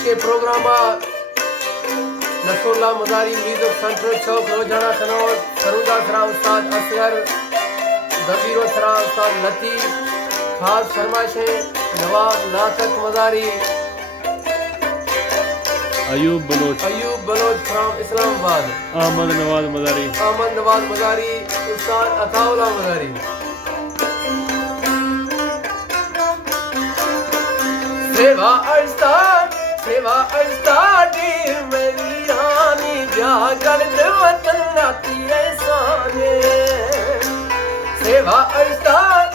आज के programme Nasrullah Mazari music centre चौक रोजाना कनौज सरूदा सरा उस्ताद असगर दबीरो सरा उस्ताद लतीफ खास फरमाइशें नवाब नातक मज़ारी अयूब बलोच फ्रॉम इस्लामाबाद अहमद नवाज मज़ारी उस्ताद अताउल्लाह मज़ारी सेवा अर्स्ताद मेरी रानी जागल वतन नाती एहसाने सेवा अर्स्ताद